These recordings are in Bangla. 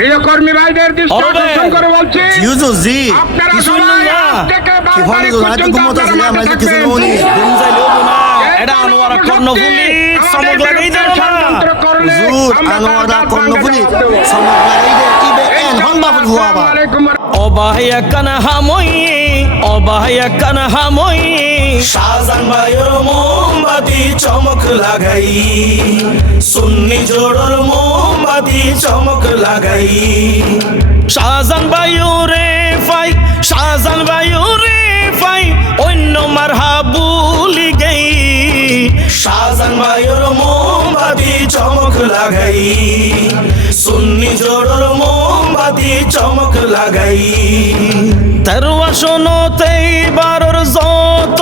প্রিয় কর্মী ভাইদের দৃষ্টি আকর্ষণ করে বলছি জি আপনারা কিছু সবাই না থেকে কি হয় বারবার না জানা তো পর্যন্ত ঘুমোতে আছে আপনারা আমরা মাঠে কিছু থাকবেন। নই ঘুম যাইলেও তো না এটা আনোয়ারা কর্ণফুলি চমক লাগাই দেব না হুজুর আনোয়ারা কর্ণফুলি সমক লাগাই দে ইবে এন হন বাবুল হুয়াবা অবাহিয়া কানা হামই শাহজান ভাইয়ের মোমবাতি চমক লাগাই সুন্নি জোড়র মোমবাতি চমক লাগাই শাহজান ভাইয়ুরে ফাই অন্য মারহাবুলি গই শাহজান ভাইয়ের মোমবাতি চমক লাগাই সুন্নি জোড়র মোমবাতি চমক লাগাই তেরোয়া শোনোতে বারোর যত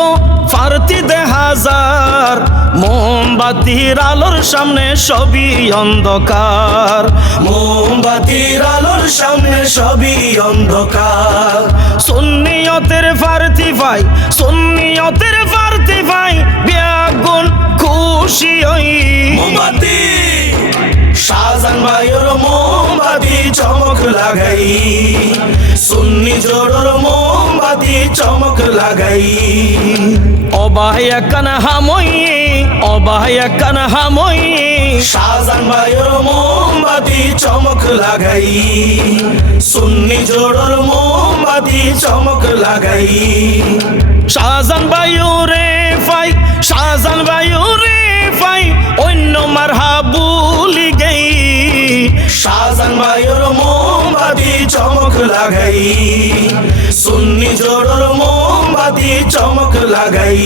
ফারতি হাজার মোমবাতির আলোর সামনে সবই অন্ধকার মোমবাতির আলোর সামনে সবই অন্ধকার সুন্নিয়তের ফারতি ভাই ব্যাগুন খুশি হই মোমবাতি শাহজান ভাইয়ের মোমবাতি চমক লাগাই সুন্নি জোড়র মোমবাতি চমক লাগাই অবাহিয়া কানা হামই শাহজান ভাইয়ের মোমবাতি চমক লাগাই সুন্নি জোড়র মোমবাতি চমক লাগাই শাহজান ভাইয়ুরে ফাই অন্য মারহাবুলি গই শাহজান ভাইয়ের মোমবাতি চমক লাগাই সুন্নি জোড়র মোমবাতি চমক লাগাই